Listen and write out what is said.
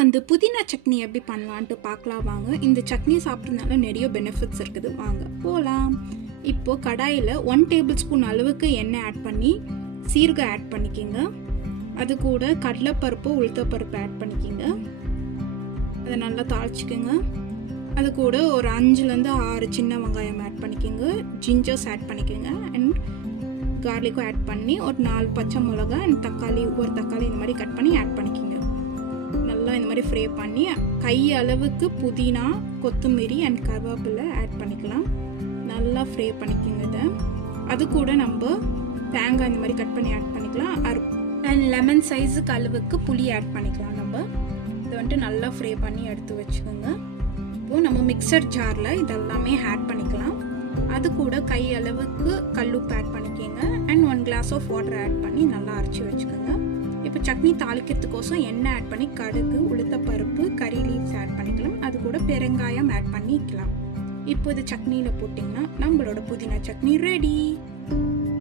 வந்து புதினா சட்னி எப்படி பண்ணலான்ட்டு பார்க்கலாம் வாங்க. இந்த சட்னி சாப்பிட்றதுனால நிறைய பெனிஃபிட்ஸ் இருக்குது, வாங்க போகலாம். இப்போது கடாயில் 1 டேபிள் ஸ்பூன் அளவுக்கு எண்ணெய் ஆட் பண்ணி சீரகம் ஆட் பண்ணிக்கிங்க. அது கூட கடலைப்பருப்பு உளுத்தப்பருப்பு ஆட் பண்ணிக்கிங்க. அதை நல்லா தாளிச்சிக்கோங்க. அது கூட ஒரு 5லேருந்து 6 சின்ன வெங்காயம் ஆட் பண்ணிக்கோங்க. ஜிஞ்சர்ஸ் ஆட் பண்ணிக்கோங்க. அண்ட் கார்லிக்கும் ஆட் பண்ணி ஒரு 4 பச்சை மிளகா அண்ட் தக்காளி, ஒரு தக்காளி இந்த மாதிரி கட் பண்ணி ஆட் பண்ணிக்கோங்க. நல்லா இந்த மாதிரி ஃப்ரை பண்ணி கை அளவுக்கு புதினா, கொத்தமல்லி அண்ட் கருவேப்பிலை ஆட் பண்ணிக்கலாம். நல்லா ஃப்ரை பண்ணிக்கோங்க இதை. அது கூட நம்ம தேங்காய் இந்த மாதிரி கட் பண்ணி ஆட் பண்ணிக்கலாம். அண்ட் லெமன் சைஸுக்கு அளவுக்கு புளி ஆட் பண்ணிக்கலாம். நம்ம இதை வந்துட்டு நல்லா ஃப்ரை பண்ணி எடுத்து வச்சுக்கோங்க. இப்போது நம்ம மிக்சர் ஜாரில் இதெல்லாமே ஆட் பண்ணிக்கலாம். அது கூட கை அளவுக்கு கல்லுப்பு ஆட் பண்ணிக்கோங்க. And 1 glass of water add பண்ணி நல்லா அரைச்சி வச்சுக்கோங்க. இப்போ சட்னி தாளிக்கிறதுக்கோசம் எண்ணெய் ஆட் பண்ணி கடுகு, உளுத்தப்பருப்பு, கறி லீவ்ஸ் ஆட் பண்ணிக்கலாம். அது கூட பெருங்காயம் ஆட் பண்ணிக்கலாம். இப்போ இது சட்னியில் போட்டிங்கன்னா நம்மளோட புதினா சட்னி ரெடி.